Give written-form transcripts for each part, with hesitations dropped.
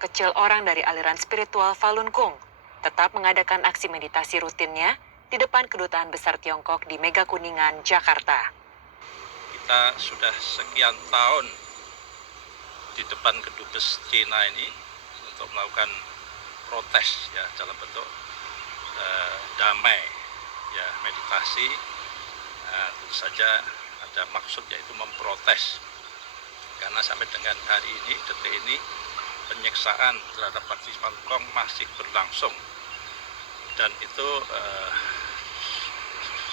Kecil orang dari aliran spiritual Falun Gong tetap mengadakan aksi meditasi rutinnya di depan Kedutaan Besar Tiongkok di Mega Kuningan, Jakarta. Kita sudah sekian tahun di depan Kedubes Cina ini untuk melakukan protes ya dalam bentuk damai ya, meditasi. Tentu saja ada maksud yaitu memprotes karena sampai dengan hari ini, detik ini, penyiksaan terhadap praktisi Falun Gong masih berlangsung dan itu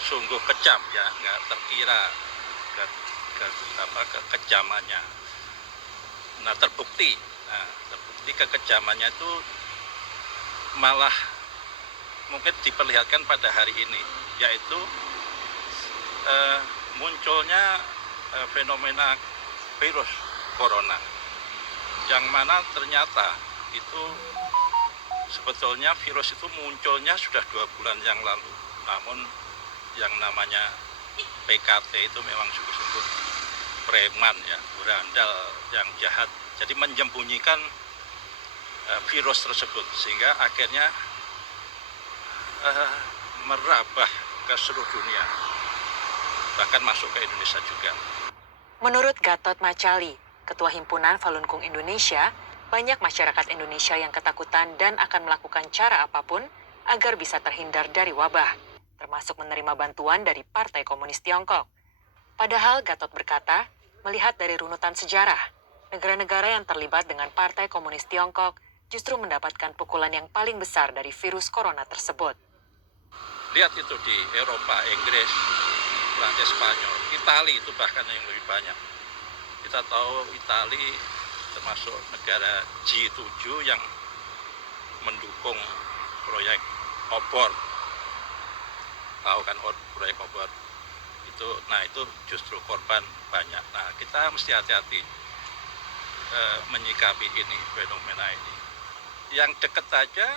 sungguh kejam ya, nggak terkira kekejamannya. Nah terbukti kekejamannya itu malah mungkin diperlihatkan pada hari ini, yaitu munculnya fenomena virus corona, yang mana ternyata itu sebetulnya virus itu munculnya sudah 2 bulan yang lalu, namun yang namanya PKT itu memang sungguh-sungguh preman ya, berandal yang jahat, jadi menyembunyikan virus tersebut sehingga akhirnya merambah ke seluruh dunia, bahkan masuk ke Indonesia juga. Menurut Gatot Macali, Ketua Himpunan Falun Gong Indonesia, banyak masyarakat Indonesia yang ketakutan dan akan melakukan cara apapun agar bisa terhindar dari wabah, termasuk menerima bantuan dari Partai Komunis Tiongkok. Padahal Gatot berkata, melihat dari runutan sejarah, negara-negara yang terlibat dengan Partai Komunis Tiongkok justru mendapatkan pukulan yang paling besar dari virus corona tersebut. Lihat itu di Eropa, Inggris, Prancis, Spanyol, Italia itu bahkan yang lebih banyak. Kita tahu Italia termasuk negara G7 yang mendukung proyek obor. Tahu kan proyek obor itu, nah itu justru korban banyak. Nah kita mesti hati-hati menyikapi ini, fenomena ini. Yang dekat saja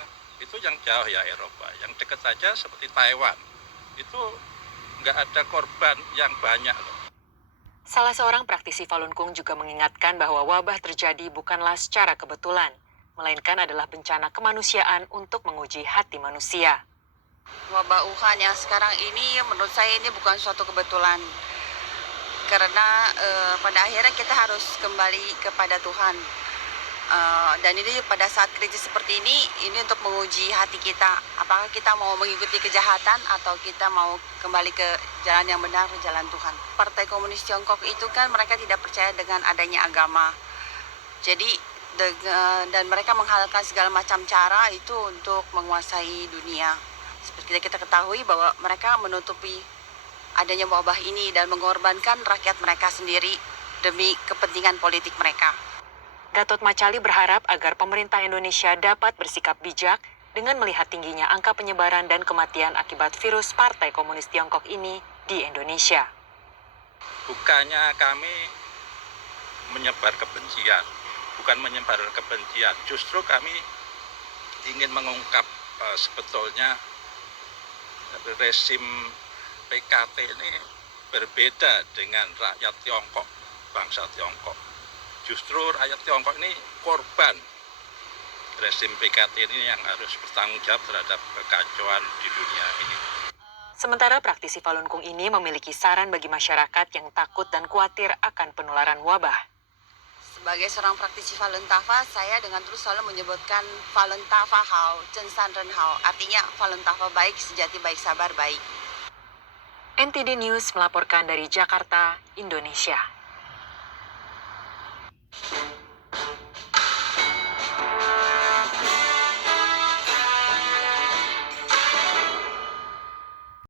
itu yang jauh ya Eropa, yang dekat saja seperti Taiwan itu nggak ada korban yang banyak loh. Salah seorang praktisi Falun Gong juga mengingatkan bahwa wabah terjadi bukanlah secara kebetulan, melainkan adalah bencana kemanusiaan untuk menguji hati manusia. Wabah Wuhan yang sekarang ini menurut saya ini bukan suatu kebetulan. Karena pada akhirnya kita harus kembali kepada Tuhan. Dan ini pada saat krisis seperti ini untuk menguji hati kita. Apakah kita mau mengikuti kejahatan atau kita mau kembali ke jalan yang benar, jalan Tuhan. Partai Komunis Tiongkok itu kan mereka tidak percaya dengan adanya agama. Jadi dan mereka menghalalkan segala macam cara itu untuk menguasai dunia. Seperti kita ketahui bahwa mereka menutupi adanya wabah ini dan mengorbankan rakyat mereka sendiri demi kepentingan politik mereka. Gatot Macali berharap agar pemerintah Indonesia dapat bersikap bijak dengan melihat tingginya angka penyebaran dan kematian akibat virus Partai Komunis Tiongkok ini di Indonesia. Bukannya kami menyebar kebencian, justru kami ingin mengungkap sebetulnya rezim PKT ini berbeda dengan rakyat Tiongkok, bangsa Tiongkok. Justru rakyat Tiongkok ini korban rezim PKT ini yang harus bertanggung jawab terhadap kekacauan di dunia ini. Sementara praktisi Falun Gong ini memiliki saran bagi masyarakat yang takut dan khawatir akan penularan wabah. Sebagai seorang praktisi Falun Tafa, saya dengan terus selalu menyebutkan Falun Tafa Hao, Chen San Ren Hao. Artinya Falun Tafa baik, sejati baik, sabar baik. NTD News melaporkan dari Jakarta, Indonesia.